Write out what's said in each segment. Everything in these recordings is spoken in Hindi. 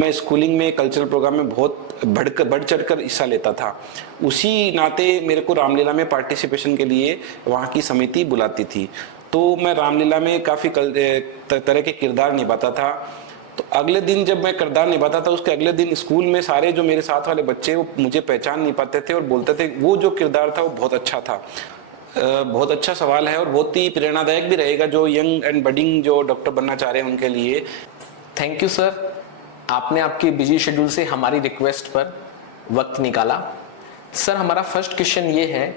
मैं स्कूलिंग में कल्चरल प्रोग्राम में बहुत बढ़ चढ़कर हिस्सा लेता था। उसी नाते मेरे को रामलीला में पार्टिसिपेशन के लिए वहाँ की समिति बुलाती थी, तो मैं रामलीला में काफ़ी तरह के किरदार निभाता था। तो अगले दिन जब मैं किरदार निभाता था, उसके अगले दिन स्कूल में सारे जो मेरे साथ वाले बच्चे वो मुझे पहचान नहीं पाते थे और बोलते थे वो जो किरदार था वो बहुत अच्छा था। बहुत अच्छा सवाल है और बहुत ही प्रेरणादायक भी रहेगा जो यंग एंड बडिंग जो डॉक्टर बनना चाह रहे हैं उनके लिए। थैंक यू सर, आपने आपके बिजी शेड्यूल से हमारी रिक्वेस्ट पर वक्त निकाला। सर, हमारा फर्स्ट क्वेश्चन ये है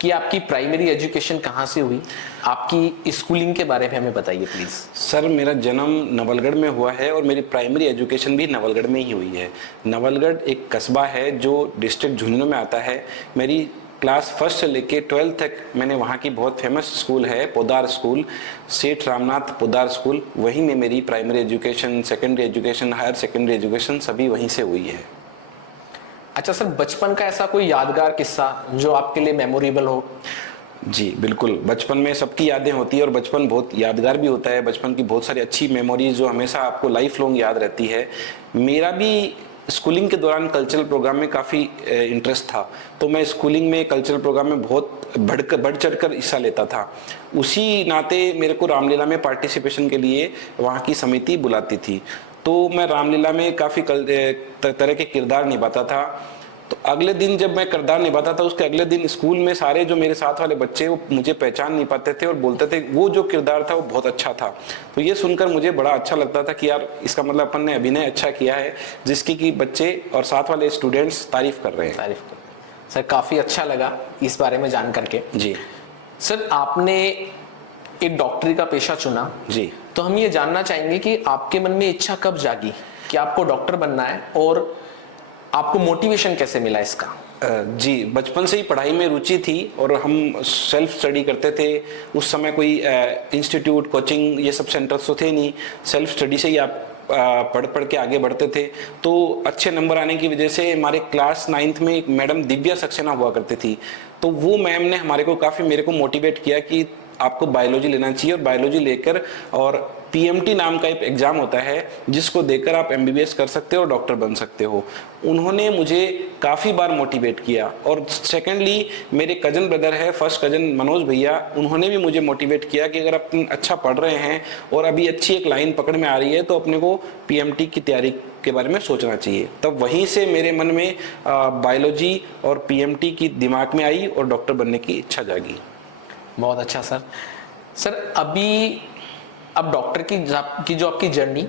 कि आपकी प्राइमरी एजुकेशन कहाँ से हुई, आपकी स्कूलिंग के बारे में हमें बताइए प्लीज़। सर, मेरा जन्म नवलगढ़ में हुआ है और मेरी प्राइमरी एजुकेशन भी नवलगढ़ में ही हुई है। नवलगढ़ एक कस्बा है जो डिस्ट्रिक्ट झुंझुनू में आता है। मेरी क्लास फर्स्ट से लेके 12th तक मैंने वहाँ की बहुत फेमस स्कूल है पोदार स्कूल, सेठ रामनाथ पोदार स्कूल, वहीं में मेरी primary education, secondary education, higher secondary education सभी वहीं से हुई है। अच्छा सर, बचपन का ऐसा कोई यादगार किस्सा जो आपके लिए मेमोरेबल हो? जी बिल्कुल, बचपन में सबकी यादें होती है और बचपन बहुत यादगार भी होता है। बचपन की बहुत सारी अच्छी मेमोरीज जो हमेशा आपको लाइफ लॉन्ग याद रहती है। मेरा भी स्कूलिंग के दौरान कल्चरल प्रोग्राम में काफ़ी इंटरेस्ट था, तो मैं स्कूलिंग में कल्चरल प्रोग्राम में बहुत बढ़ चढ़कर हिस्सा लेता था। उसी नाते मेरे को रामलीला में पार्टिसिपेशन के लिए वहाँ की समिति बुलाती थी, तो मैं रामलीला में काफ़ी तरह के किरदार निभाता था। तो अगले दिन जब मैं किरदार निभाता था, उसके अगले दिन स्कूल में सारे जो मेरे साथ वाले बच्चे वो मुझे पहचान नहीं पाते थे और बोलते थे वो जो किरदार था वो बहुत अच्छा था। तो ये सुनकर मुझे बड़ा अच्छा लगता था कि यार इसका मतलब अपन ने अभिनय अच्छा किया है जिसकी कि बच्चे और साथ वाले स्टूडेंट्स तारीफ कर रहे हैं। सर, काफ़ी अच्छा लगा इस बारे में जान करके। जी सर, आपने एक डॉक्टरी का पेशा चुना जी, तो हम ये जानना चाहेंगे कि आपके मन में इच्छा कब जागी कि आपको डॉक्टर बनना है और आपको मोटिवेशन कैसे मिला इसका? जी, बचपन से ही पढ़ाई में रुचि थी और हम सेल्फ स्टडी करते थे। उस समय कोई इंस्टीट्यूट, कोचिंग ये सब सेंटर्स तो थे नहीं, सेल्फ स्टडी से ही आप पढ़ के आगे बढ़ते थे। तो अच्छे नंबर आने की वजह से हमारे क्लास 9th में एक मैडम दिव्या सक्सेना हुआ करती थी, तो वो मैम ने हमारे को काफ़ी मेरे को मोटिवेट किया कि आपको बायोलॉजी लेना चाहिए और बायोलॉजी लेकर और पीएमटी नाम का एक एग्जाम होता है जिसको देकर आप एमबीबीएस कर सकते हो और डॉक्टर बन सकते हो। उन्होंने मुझे काफ़ी बार मोटिवेट किया। और सेकेंडली मेरे कजन ब्रदर है, फर्स्ट कजन मनोज भैया, उन्होंने भी मुझे मोटिवेट किया कि अगर अपन अच्छा पढ़ रहे हैं और अभी अच्छी एक लाइन पकड़ में आ रही है तो अपने को पीएमटी की तैयारी के बारे में सोचना चाहिए। तब वहीं से मेरे मन में बायोलॉजी और पीएमटी की दिमाग में आई और डॉक्टर बनने की इच्छा जागी। बहुत अच्छा सर। सर, अभी अब डॉक्टर की जो आपकी जर्नी,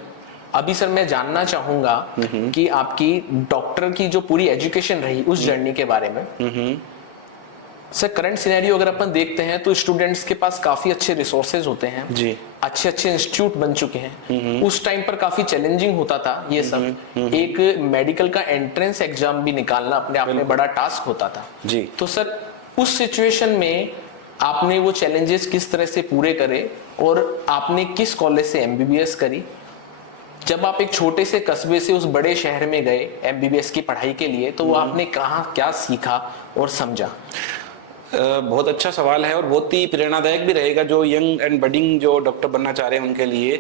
अभी सर मैं जानना चाहूंगा कि आपकी डॉक्टर की जो पूरी एजुकेशन रही उस जर्नी के बारे में। सर, करंट सिनेरियो अगर अपन देखते हैं तो स्टूडेंट्स के पास काफी अच्छे रिसोर्सेज होते हैं जी, अच्छे अच्छे इंस्टीट्यूट बन चुके हैं। उस टाइम पर काफी चैलेंजिंग होता था ये सब। एक मेडिकल का एंट्रेंस एग्जाम भी निकालना अपने आप में बड़ा टास्क होता था जी। तो सर, उस सिचुएशन में आपने वो चैलेंजेस किस तरह से पूरे करे और आपने किस कॉलेज से एमबीबीएस करी? जब आप एक छोटे से कस्बे से उस बड़े शहर में गए एमबीबीएस की पढ़ाई के लिए, तो वो आपने कहाँ क्या सीखा और समझा? बहुत अच्छा सवाल है और बहुत ही प्रेरणादायक भी रहेगा जो यंग एंड बडिंग जो डॉक्टर बनना चाह रहे हैं उनके लिए।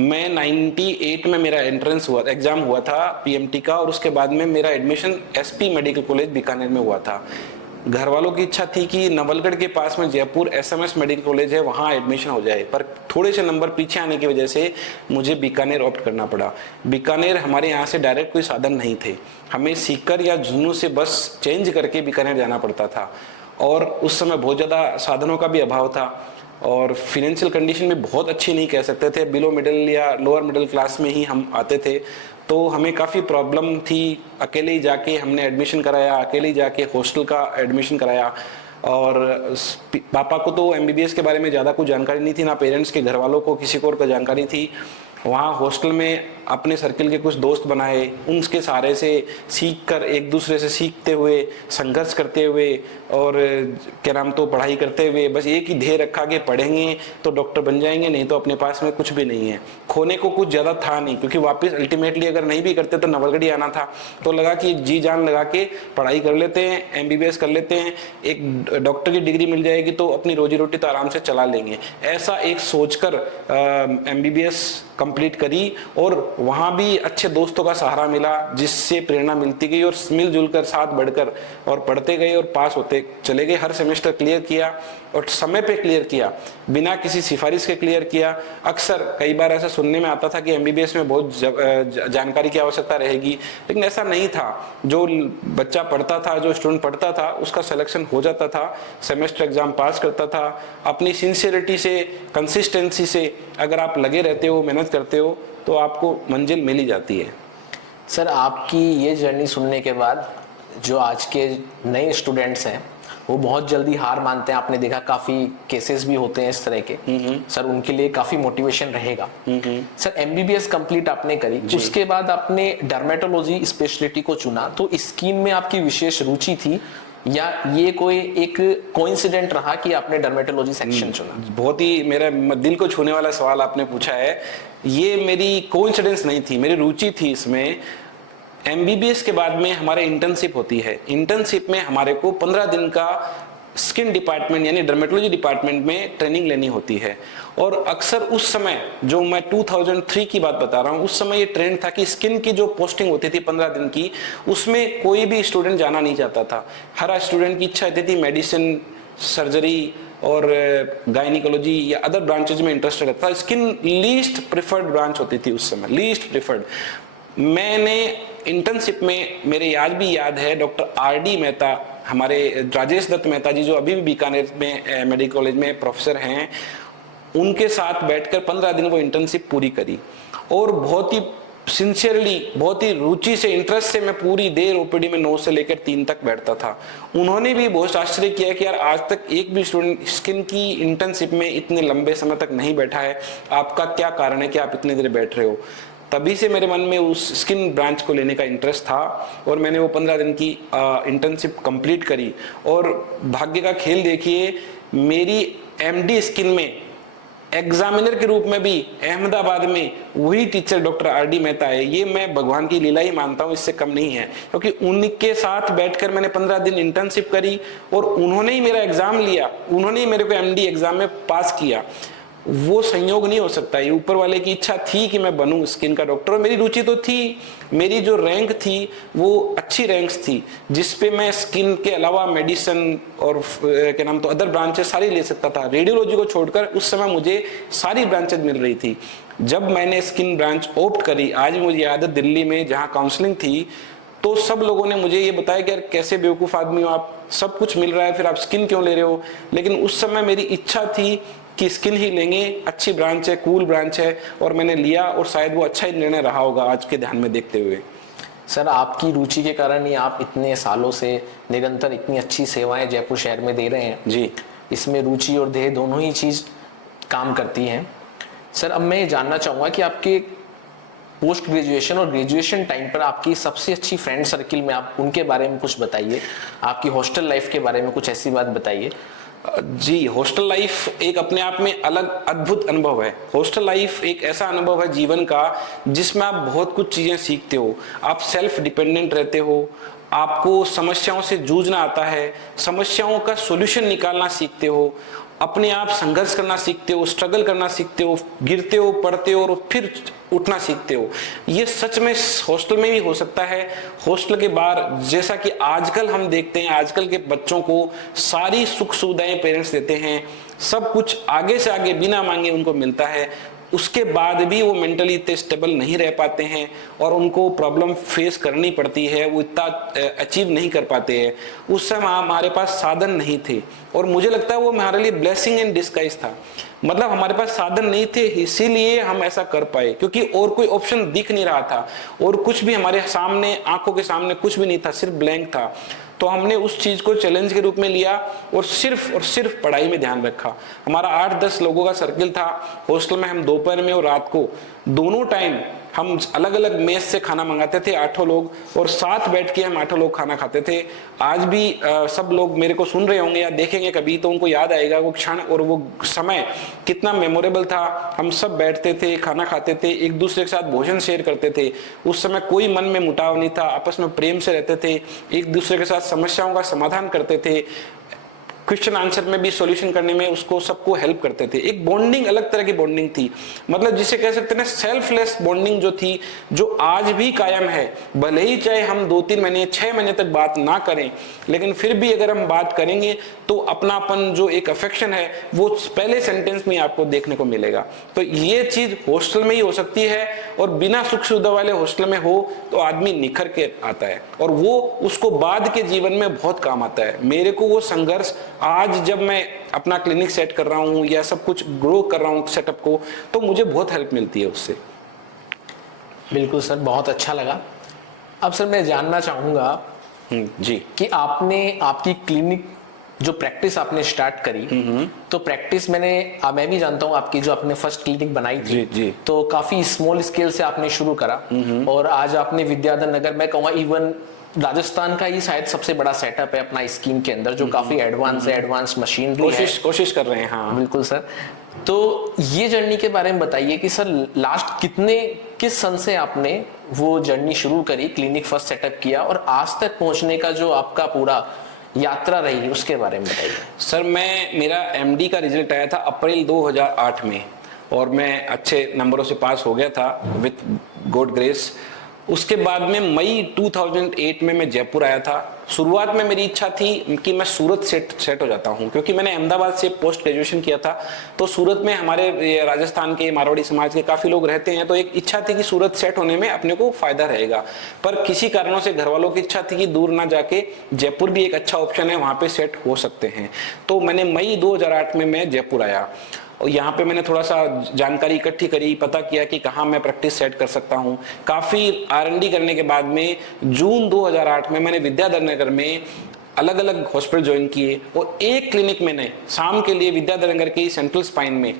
मैं 98 में मेरा एंट्रेंस हुआ, एग्जाम हुआ था पीएमटी का, और उसके बाद में मेरा admission SP medical college Bikaner में हुआ था। घर वालों की इच्छा थी कि नवलगढ़ के पास में जयपुर एसएमएस मेडिकल कॉलेज है, वहाँ एडमिशन हो जाए, पर थोड़े से नंबर पीछे आने की वजह से मुझे बीकानेर ऑप्ट करना पड़ा। बीकानेर हमारे यहाँ से डायरेक्ट कोई साधन नहीं थे, हमें सीकर या झुंझुनू से बस चेंज करके बीकानेर जाना पड़ता था और उस समय बहुत ज़्यादा साधनों का भी अभाव था और फिनेंशियल कंडीशन भी बहुत अच्छी नहीं कह सकते थे, बिलो मिडिल या लोअर मिडिल क्लास में ही हम आते थे, तो हमें काफ़ी प्रॉब्लम थी। अकेले ही जाके हमने एडमिशन कराया, अकेले ही जाके हॉस्टल का एडमिशन कराया और पापा को तो एमबीबीएस के बारे में ज़्यादा कुछ जानकारी नहीं थी, ना पेरेंट्स के घर वालों को किसी को और का जानकारी थी। वहाँ हॉस्टल में अपने सर्किल के कुछ दोस्त बनाए, उनके सहारे से सीख कर, एक दूसरे से सीखते हुए, संघर्ष करते हुए और क्या नाम तो पढ़ाई करते हुए बस एक ही ध्येय रखा कि पढ़ेंगे तो डॉक्टर बन जाएंगे, नहीं तो अपने पास में कुछ भी नहीं है। खोने को कुछ ज़्यादा था नहीं, क्योंकि वापस अल्टीमेटली अगर नहीं भी करते तो नवलगढ़ ही आना था। तो लगा कि जी जान लगा के पढ़ाई कर लेते हैं, एमबीबीएस कर लेते हैं, एक डॉक्टर की डिग्री मिल जाएगी तो अपनी रोजी रोटी तो आराम से चला लेंगे। ऐसा एक सोचकर एमबीबीएस कंप्लीट करी और वहाँ भी अच्छे दोस्तों का सहारा मिला, जिससे प्रेरणा मिलती गई और मिलजुल कर साथ बढ़कर और पढ़ते गए और पास होते चले गए। हर सेमेस्टर क्लियर किया और समय पे क्लियर किया, बिना किसी सिफारिश के क्लियर किया। अक्सर कई बार ऐसा सुनने में आता था कि एमबीबीएस में बहुत जानकारी की आवश्यकता रहेगी, लेकिन ऐसा नहीं था। जो बच्चा पढ़ता था, जो स्टूडेंट पढ़ता था, उसका सिलेक्शन हो जाता था, सेमेस्टर एग्जाम पास करता था। अपनी सिंसियरिटी से, कंसिस्टेंसी से अगर आप लगे रहते हो, मेहनत करते हो, तो आपको मंजिल मिल ही जाती है। सर आपकी ये जर्नी सुनने के बाद जो आज के नए स्टूडेंट्स हैं वो बहुत जल्दी हार मानते हैं। आपने देखा काफी केसेस भी होते हैं इस तरह के। सर उनके लिए काफी मोटिवेशन रहेगा। सर एमबीबीएस कंप्लीट आपने करी, उसके बाद आपने डर्मेटोलॉजी स्पेशलिटी को चुना, तो स्किन में आपकी विशेष रुचि थी या ये कोई एक कोइंसिडेंट रहा कि आपने डर्मेटोलॉजी सेक्शन चुना? बहुत ही मेरा दिल को छूने वाला सवाल आपने पूछा है। ये मेरी कोइंसिडेंस नहीं थी, मेरी रुचि थी इसमें। एमबीबीएस के बाद में हमारे इंटर्नशिप होती है। इंटर्नशिप में हमारे को 15 दिन का स्किन डिपार्टमेंट यानी डर्मेटोलॉजी डिपार्टमेंट में ट्रेनिंग लेनी होती है। और अक्सर उस समय, जो मैं 2003 की बात बता रहा हूँ, उस समय ये ट्रेंड था कि स्किन की जो पोस्टिंग होती थी 15 दिन की, उसमें कोई भी स्टूडेंट जाना नहीं चाहता था। हर स्टूडेंट की इच्छा होती थी मेडिसिन, सर्जरी और गायनिकोलॉजी या अदर ब्रांचेज में इंटरेस्टेड रहता था। स्किन लीस्ट प्रिफर्ड ब्रांच होती थी उस समय, लीस्ट प्रिफर्ड। मैंने इंटर्नशिप में, मेरे आज भी याद है, डॉक्टर आर.डी. मेहता, हमारे राजेश दत्त मेहता जी जो अभी भी बीकानेर में मेडिकल कॉलेज में प्रोफेसर हैं, उनके साथ बैठकर 15 दिन वो इंटर्नशिप पूरी करी। और बहुत ही सिंसियरली, बहुत ही रुचि से, इंटरेस्ट से मैं पूरी देर ओपीडी में 9 से लेकर 3 तक बैठता था। उन्होंने भी बहुत आश्चर्य किया कि यार आज तक एक भी स्टूडेंट स्किन की इंटर्नशिप में इतने लंबे समय तक नहीं बैठा है, आपका क्या कारण है कि आप इतने देर बैठ रहे हो। तभी से मेरे मन में उस स्किन ब्रांच को लेने का इंटरेस्ट था और मैंने वो 15 दिन की इंटर्नशिप कंप्लीट करी। और भाग्य का खेल देखिए, मेरी एमडी स्किन में एग्जामिनर के रूप में भी अहमदाबाद में वही टीचर डॉक्टर आर.डी. मेहता है। ये मैं भगवान की लीला ही मानता हूँ, इससे कम नहीं है, क्योंकि उनके साथ बैठकर मैंने 15 दिन इंटर्नशिप करी और उन्होंने ही मेरा एग्जाम लिया, उन्होंने ही मेरे को एमडी एग्जाम में पास किया। वो संयोग नहीं हो सकता, ये ऊपर वाले की इच्छा थी कि मैं बनूं स्किन का डॉक्टर। और मेरी रुचि तो थी, मेरी जो रैंक थी वो अच्छी रैंक्स थी, जिसपे मैं स्किन के अलावा मेडिसिन और क्या नाम तो अदर ब्रांचेस सारी ले सकता था। रेडियोलॉजी को छोड़कर उस समय मुझे सारी ब्रांचेज मिल रही थी। जब मैंने स्किन ब्रांच ऑप्ट करी, आज मुझे याद है दिल्ली में जहाँ काउंसलिंग थी, तो सब लोगों ने मुझे ये बताया कि यार कैसे बेवकूफ़ आदमी हो आप, सब कुछ मिल रहा है फिर आप स्किन क्यों ले रहे हो। लेकिन उस समय मेरी इच्छा थी कि स्किन ही लेंगे, अच्छी ब्रांच है, कूल ब्रांच है, और मैंने लिया और शायद वो अच्छा ही निर्णय रहा होगा आज के ध्यान में देखते हुए। सर आपकी रुचि के कारण ही आप इतने सालों से निरंतर इतनी अच्छी सेवाएं जयपुर शहर में दे रहे हैं। जी, इसमें रुचि और ध्येय दोनों ही चीज काम करती हैं। सर अब मैं जानना चाहूंगा कि आपके पोस्ट ग्रेजुएशन और ग्रेजुएशन टाइम पर आपकी सबसे अच्छी फ्रेंड सर्किल में आप उनके बारे में कुछ बताइए, आपकी हॉस्टल लाइफ के बारे में कुछ ऐसी बात बताइए। जी, हॉस्टल लाइफ एक अपने आप में अलग अद्भुत अनुभव है। हॉस्टल लाइफ एक ऐसा अनुभव है जीवन का जिसमें आप बहुत कुछ चीजें सीखते हो। आप सेल्फ डिपेंडेंट रहते हो, आपको समस्याओं से जूझना आता है, समस्याओं का सॉल्यूशन निकालना सीखते हो, अपने आप संघर्ष करना सीखते हो, स्ट्रगल करना सीखते हो, गिरते हो, पढ़ते हो और फिर उठना सीखते हो। ये सच में हॉस्टल में भी हो सकता है, हॉस्टल के बाहर। जैसा कि आजकल हम देखते हैं, आजकल के बच्चों को सारी सुख सुविधाएं पेरेंट्स देते हैं, सब कुछ आगे से आगे बिना मांगे उनको मिलता है, उसके बाद भी वो मेंटली इतने स्टेबल नहीं रह पाते हैं और उनको प्रॉब्लम फेस करनी पड़ती है, वो इतना अचीव नहीं कर पाते हैं। उस समय हमारे पास साधन नहीं थे और मुझे लगता है वो हमारे लिए ब्लेसिंग इन डिस्गाइज था। मतलब हमारे पास साधन नहीं थे, इसीलिए हम ऐसा कर पाए, क्योंकि और कोई ऑप्शन दिख नहीं रहा था और कुछ भी हमारे सामने, आंखों के सामने कुछ भी नहीं था, सिर्फ ब्लैंक था। तो हमने उस चीज को चैलेंज के रूप में लिया और सिर्फ पढ़ाई में ध्यान रखा। हमारा 8-10 लोगों का सर्किल था हॉस्टल में। हम दोपहर में और रात को दोनों टाइम हम अलग अलग मेस से खाना मंगाते थे, 8 लोग, और साथ बैठ के हम 8 लोग खाना खाते थे। आज भी सब लोग मेरे को सुन रहे होंगे या देखेंगे कभी तो उनको याद आएगा वो क्षण और वो समय कितना मेमोरेबल था। हम सब बैठते थे, खाना खाते थे, एक दूसरे के साथ भोजन शेयर करते थे। उस समय कोई मन में मुटाव नहीं था, आपस में प्रेम से रहते थे, एक दूसरे के साथ समस्याओं का समाधान करते थे। क्वेश्चन आंसर में भी सॉल्यूशन करने में उसको सबको हेल्प करते थे। एक बॉन्डिंग, अलग तरह की बॉन्डिंग थी, मतलब जिसे कह सकते हैं सेल्फलेस बॉन्डिंग जो थी, जो आज भी कायम है। भले ही चाहे हम 2-3 महीने 6 महीने तक बात ना करें, लेकिन फिर भी अगर हम बात करेंगे तो अपनापन, जो एक अफेक्शन है, वो पहले सेंटेंस में आपको देखने को मिलेगा। तो ये चीज हॉस्टल में ही हो सकती है, और बिना सुख सुविधा वाले हॉस्टल में हो तो आदमी निखर के आता है, और वो उसको बाद के जीवन में बहुत काम आता है। मेरे को वो संघर्ष आज जब मैं अपना क्लिनिक सेट कर रहा हूँ या सब कुछ ग्रो कर रहा हूँ सेटअप को, तो मुझे बहुत हेल्प मिलती है उससे। बिल्कुल सर, बहुत अच्छा लगा। अब सर मैं जानना चाहूंगा जी कि आपने आपकी क्लिनिक जो प्रैक्टिस आपने स्टार्ट करी, तो प्रैक्टिस मैं भी जानता हूँ आपकी जो आपने फर्स्ट क्लिनिक बनाई थी, जी। तो काफी स्मॉल स्केल से आपने शुरू करा, और आज आपने विद्याधर नगर, मैं कहूँगा इवन राजस्थान का ही शायद सबसे बड़ा सेटअप है अपना स्कीम के अंदर, जो काफी एडवांस है, एडवांस मशीनरी है। कोशिश कर रहे हैं। हाँ बिल्कुल सर। तो ये जर्नी के बारे में बताइए कि सर लास्ट किस सन से आपने वो जर्नी शुरू करी, क्लिनिक फर्स्ट सेटअप किया, और आज तक पहुंचने का जो आपका पूरा यात्रा रही, उसके बारे में बताइए। सर, मेरा एमडी का रिजल्ट आया था अप्रैल 2008 में, और मैं अच्छे नंबरों से पास हो गया था विथ गॉड ग्रेस। उसके बाद में मई 2008 में मैं जयपुर आया था। शुरुआत में मेरी इच्छा थी कि मैं सूरत सेट हो जाता हूं, क्योंकि मैंने अहमदाबाद से पोस्ट ग्रेजुएशन किया था, तो सूरत में हमारे राजस्थान के मारवाड़ी समाज के काफी लोग रहते हैं, तो एक इच्छा थी कि सूरत सेट होने में अपने को फायदा रहेगा। पर किसी कारणों से घर वालों की इच्छा थी कि दूर ना जाके जयपुर भी एक अच्छा ऑप्शन है, वहां पे सेट हो सकते हैं। तो मैंने मई 2008 में मैं जयपुर आया, और यहाँ पे मैंने थोड़ा सा जानकारी इकट्ठी करी, पता किया कि कहाँ मैं प्रैक्टिस सेट कर सकता हूँ। काफ़ी R&D करने के बाद में जून 2008 में मैंने विद्याधर नगर में अलग अलग हॉस्पिटल ज्वाइन किए, और एक क्लिनिक मैंने शाम के लिए विद्याधर नगर के सेंट्रल स्पाइन में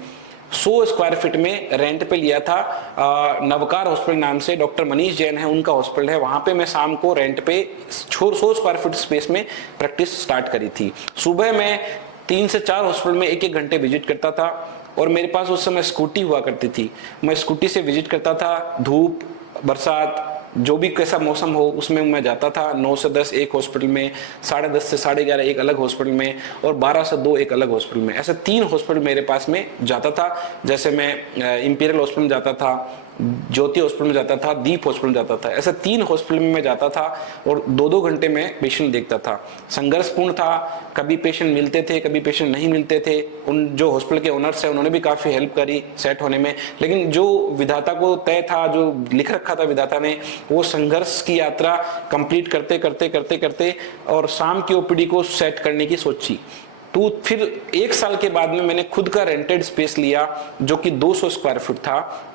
100 स्क्वायर फीट में रेंट पे लिया था। नवकार हॉस्पिटल नाम से डॉक्टर मनीष जैन है, उनका हॉस्पिटल है, वहां पे मैं शाम को रेंट पे 100 स्क्वायर फीट स्पेस में प्रैक्टिस स्टार्ट करी थी। सुबह मैं 3 से 4 हॉस्पिटल में 1-1 घंटे विजिट करता था, और मेरे पास उस समय स्कूटी हुआ करती थी। मैं स्कूटी से विजिट करता था, धूप बरसात जो भी कैसा मौसम हो उसमें मैं जाता था। 9 से 10 एक हॉस्पिटल में, 10:30 से 11:30 एक अलग हॉस्पिटल में, और 12 से 2 एक अलग हॉस्पिटल में। ऐसे 3 हॉस्पिटल मेरे पास में जाता था। जैसे मैं इंपीरियल हॉस्पिटल में जाता था, ज्योति हॉस्पिटल में जाता था, दीप हॉस्पिटल में जाता था। ऐसे 3 हॉस्पिटल में मैं जाता था, और 2-2 घंटे में पेशेंट देखता था। संघर्षपूर्ण था, कभी पेशेंट मिलते थे, कभी पेशेंट नहीं मिलते थे। उन जो हॉस्पिटल के ओनर्स हैं उन्होंने भी काफ़ी हेल्प करी सेट होने में, लेकिन जो विधाता को तय था, जो लिख रखा था विधाता ने, वो संघर्ष की यात्रा कंप्लीट करते और शाम की ओपीडी को सेट करने की सोची। तो फिर 1 साल के बाद में मैंने खुद का रेंटेड स्पेस लिया, जो कि 200 स्क्वायर फीट था,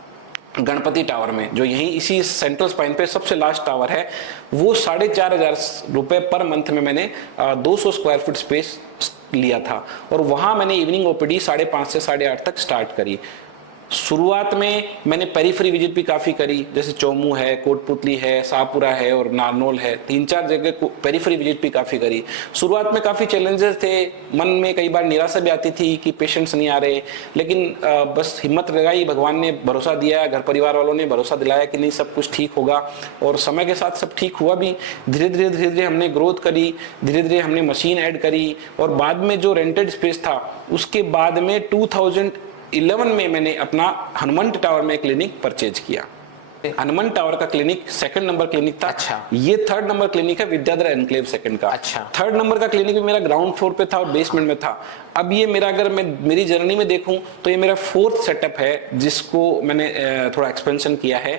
गणपति टावर में, जो यहीं इसी सेंट्रल स्पाइन पे सबसे लास्ट टावर है। वो 4,500 रुपए पर मंथ में मैंने 200 स्क्वायर फीट स्पेस लिया था, और वहां मैंने इवनिंग ओपीडी 5:30 से 8:30 तक स्टार्ट करी। शुरुआत में मैंने पेरीफेरी विजिट भी काफ़ी करी, जैसे चौमू है, कोटपुतली है, शाहपुरा है और नारनौल है। 3-4 जगह पेरीफेरी विजिट भी काफ़ी करी। शुरुआत में काफ़ी चैलेंजेस थे, मन में कई बार निराशा भी आती थी कि पेशेंट्स नहीं आ रहे, लेकिन बस हिम्मत लगाई, भगवान ने भरोसा दिया, घर परिवार वालों ने भरोसा दिलाया कि नहीं सब कुछ ठीक होगा, और समय के साथ सब ठीक हुआ भी। धीरे धीरे हमने ग्रोथ करी, धीरे धीरे हमने मशीन ऐड करी, और बाद में जो रेंटेड स्पेस था उसके बाद में 2011 में मैंने अपना हनुमंत टावर में क्लिनिक परचेज किया। हनुमान टावर का क्लिनिक 2nd नंबर क्लिनिक था। अच्छा। ये 3rd नंबर क्लिनिक है विद्याधर एनक्लेव 2nd का। अच्छा। 3rd नंबर का क्लिनिक भी मेरा ग्राउंड फ्लोर पे था और बेसमेंट में था। अब ये मेरा, अगर मैं मेरी जर्नी में देखूं तो ये मेरा 4th सेटअप है जिसको मैंने थोड़ा एक्सपेंशन किया है।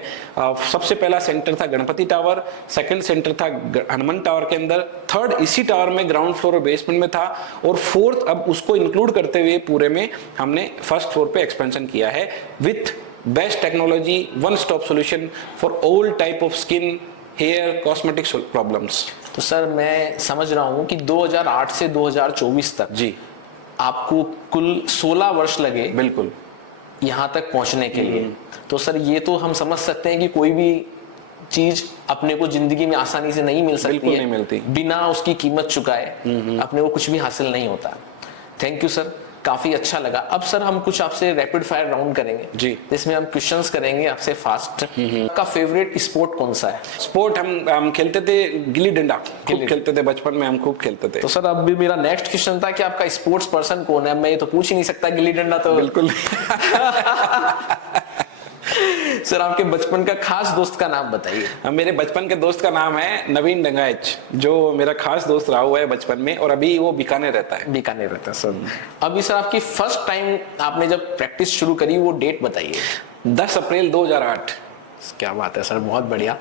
सबसे पहला सेंटर था गणपति टावर, 2nd सेंटर था हनुमान टावर के अंदर, 3rd इसी टावर में ग्राउंड फ्लोर और बेसमेंट में था, और 4th अब उसको इंक्लूड करते हुए पूरे में हमने 1st फ्लोर पे एक्सपेंशन किया है with best technology, one stop solution for all type of skin, hair, cosmetics problems. तो सर मैं समझ रहा हूँ कि 2008 से 2024 तक जी आपको कुल 16 वर्ष लगे बिल्कुल यहाँ तक पहुंचने के लिए। तो सर ये तो हम समझ सकते हैं कि कोई भी चीज अपने को जिंदगी में आसानी से नहीं मिल सकती बिल्कुल है, नहीं मिलती। बिना उसकी कीमत चुकाए अपने को कुछ भी हासिल नहीं होता। Thank you sir. काफी अच्छा लगा। अब सर हम कुछ आपसे रैपिड फायर राउंड करेंगे जी। जिसमें हम क्वेश्चंस करेंगे आपसे फास्ट। आपका फेवरेट स्पोर्ट कौन सा है? स्पोर्ट हम खेलते थे गिल्ली डंडा, खूब खेलते थे बचपन में, हम खूब खेलते थे। तो सर अब भी मेरा नेक्स्ट क्वेश्चन था कि आपका स्पोर्ट्स पर्सन कौन है। मैं ये तो पूछ ही नहीं सकता, गिल्ली डंडा तो बिल्कुल। सर आपके बचपन का खास दोस्त का नाम बताइए। मेरे बचपन के दोस्त का नाम है नवीन डंगाइच, जो मेरा खास दोस्त रहा हुआ है बचपन में, और अभी वो बीकानेर रहता है। बीकानेर रहता है सर। अभी सर आपकी फर्स्ट टाइम आपने जब प्रैक्टिस शुरू करी वो डेट बताइए। 10 अप्रैल 2008। क्या बात है सर, बहुत बढ़िया।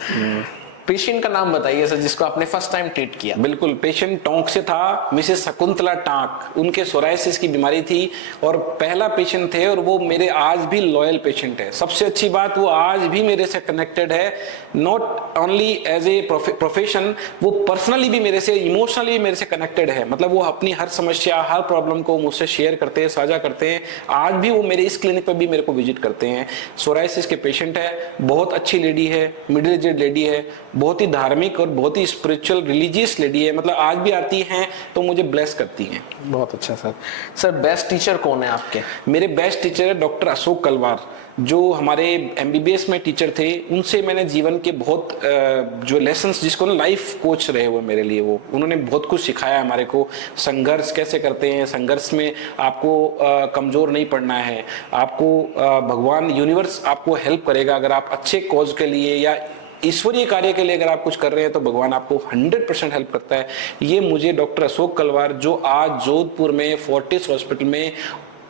पेशेंट का नाम बताइए सर जिसको आपने फर्स्ट टाइम ट्रीट किया। बिल्कुल, पेशेंट टोंक से था, मिसेस शकुंतला टांक, उनके सोराइसिस की बीमारी थी और पहला पेशेंट थे, और वो मेरे आज भी लॉयल पेशेंट है। सबसे अच्छी बात, वो आज भी मेरे से कनेक्टेड है, not only as a profession, वो पर्सनली भी मेरे से, इमोशनली भी मेरे से कनेक्टेड है। मतलब वो अपनी हर समस्या, हर प्रॉब्लम को मुझसे शेयर करते हैं, साझा करते हैं। आज भी वो मेरे इस क्लिनिक पर भी मेरे को विजिट करते हैं। सोराइसिस के पेशेंट है, बहुत अच्छी लेडी है, मिडिल एजेड लेडी है, बहुत ही धार्मिक और बहुत ही स्पिरिचुअल रिलीजियस लेडी है। मतलब आज भी आती हैं तो मुझे ब्लेस करती हैं। बहुत अच्छा सर। सर बेस्ट टीचर कौन है आपके? मेरे बेस्ट टीचर है डॉक्टर अशोक कलवार, जो हमारे एमबीबीएस में टीचर थे। उनसे मैंने जीवन के बहुत जो लेसन्स, जिसको ना लाइफ कोच रहे हुए मेरे लिए, वो उन्होंने बहुत कुछ सिखाया हमारे को। संघर्ष कैसे करते हैं, संघर्ष में आपको कमजोर नहीं पड़ना है, आपको भगवान यूनिवर्स आपको हेल्प करेगा। अगर आप अच्छे कॉज के लिए या ईश्वरीय कार्य के लिए अगर आप कुछ कर रहे हैं तो भगवान आपको 100% हेल्प करता है। ये मुझे डॉक्टर अशोक कलवार, जो आज जोधपुर में फोर्टिस हॉस्पिटल में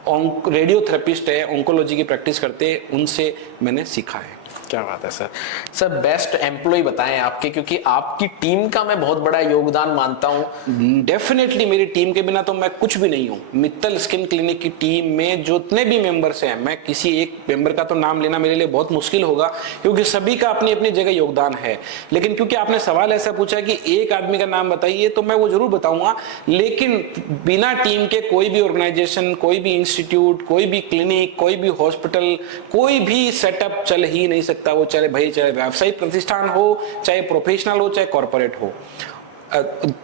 रेडियोथेरेपिस्ट है, ऑन्कोलॉजी की प्रैक्टिस करते हैं, उनसे मैंने सीखा है। क्या बात है सर। सर बेस्ट एम्प्लॉय बताएं आपके, क्योंकि आपकी टीम का मैं बहुत बड़ा योगदान मानता हूं। डेफिनेटली मेरी टीम के बिना तो मैं कुछ भी नहीं हूं। मित्तल स्किन क्लिनिक की टीम में जितने भी मेंबर्स हैं, मैं किसी एक मेंबर का तो नाम लेना मेरे लिए बहुत मुश्किल होगा, क्योंकि सभी का अपनी अपनी जगह योगदान है। लेकिन क्योंकि आपने सवाल ऐसा पूछा कि एक आदमी का नाम बताइए, तो मैं वो जरूर बताऊंगा। लेकिन बिना टीम के कोई भी ऑर्गेनाइजेशन, कोई भी इंस्टीट्यूट, कोई भी क्लिनिक, कोई भी हॉस्पिटल, कोई भी सेटअप चल ही नहीं सकता। वो चाहे व्यावसायिक प्रतिष्ठान हो, चाहे प्रोफेशनल हो, चाहे कॉर्पोरेट हो।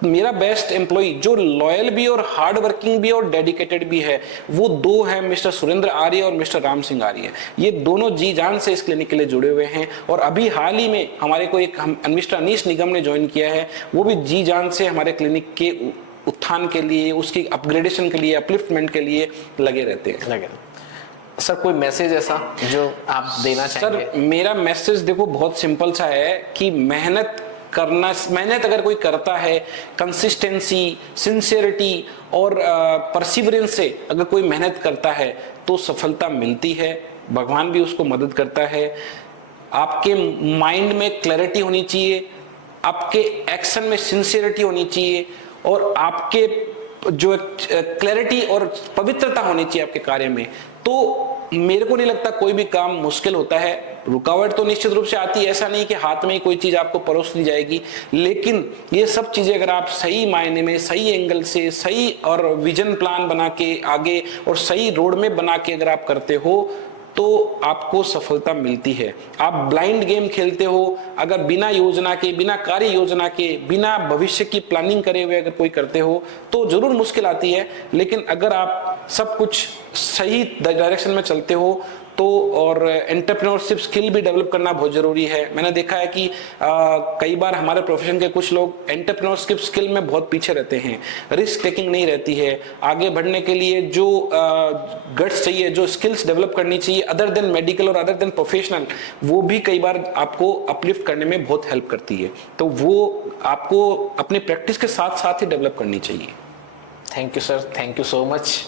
मेरा बेस्ट एम्प्लॉय जो लॉयल भी और हार्ड वर्किंग भी और डेडिकेटेड भी है, वो दो है, मिस्टर सुरेंद्र आर्य और मिस्टर राम सिंह आर्य। ये दोनों जी जान से इस क्लिनिक के लिए जुड़े हुए हैं। और अभी हाल ही में हमारे को एक मिस्टर अनीश निगम ने ज्वाइन किया है, वो भी जी जान से हमारे क्लिनिक के उत्थान के लिए, उसकी अपग्रेडेशन के लिए, अपलिफ्टमेंट के लिए लगे रहते हैं। सर कोई मैसेज ऐसा जो आप देना चाहेंगे? सर मेरा मैसेज देखो बहुत सिंपल सा है कि मेहनत अगर कोई करता है, कंसिस्टेंसी, सिंसियरिटी और परसिवरेंस से अगर कोई मेहनत करता है तो सफलता मिलती है। भगवान भी उसको मदद करता है। आपके माइंड में क्लैरिटी होनी चाहिए, आपके एक्शन में सिंसियरिटी होनी चाहिए, और आपके जो क्लैरिटी और पवित्रता होनी चाहिए आपके कार्य में। तो मेरे को नहीं लगता कोई भी काम मुश्किल होता है। रुकावट तो निश्चित रूप से आती है, ऐसा नहीं कि हाथ में ही कोई चीज आपको परोस दी जाएगी, लेकिन ये सब चीजें अगर आप सही मायने में, सही एंगल से, सही और विजन प्लान बना के आगे और सही रोड में बना के अगर आप करते हो तो आपको सफलता मिलती है। आप ब्लाइंड गेम खेलते हो अगर बिना योजना के, बिना कार्य योजना के, बिना भविष्य की प्लानिंग करे हुए अगर कोई करते हो तो जरूर मुश्किल आती है। लेकिन अगर आप सब कुछ सही डायरेक्शन में चलते हो तो, और एंटरप्रेन्योरशिप स्किल भी डेवलप करना बहुत जरूरी है। मैंने देखा है कि कई बार हमारे प्रोफेशन के कुछ लोग एंटरप्रेन्योरशिप स्किल में बहुत पीछे रहते हैं, रिस्क टेकिंग नहीं रहती है। आगे बढ़ने के लिए जो गट्स चाहिए, जो स्किल्स डेवलप करनी चाहिए अदर देन मेडिकल और अदर देन प्रोफेशनल, वो भी कई बार आपको अपलिफ्ट करने में बहुत हेल्प करती है। तो वो आपको अपनी प्रैक्टिस के साथ साथ ही डेवलप करनी चाहिए। Thank you sir, thank you so much.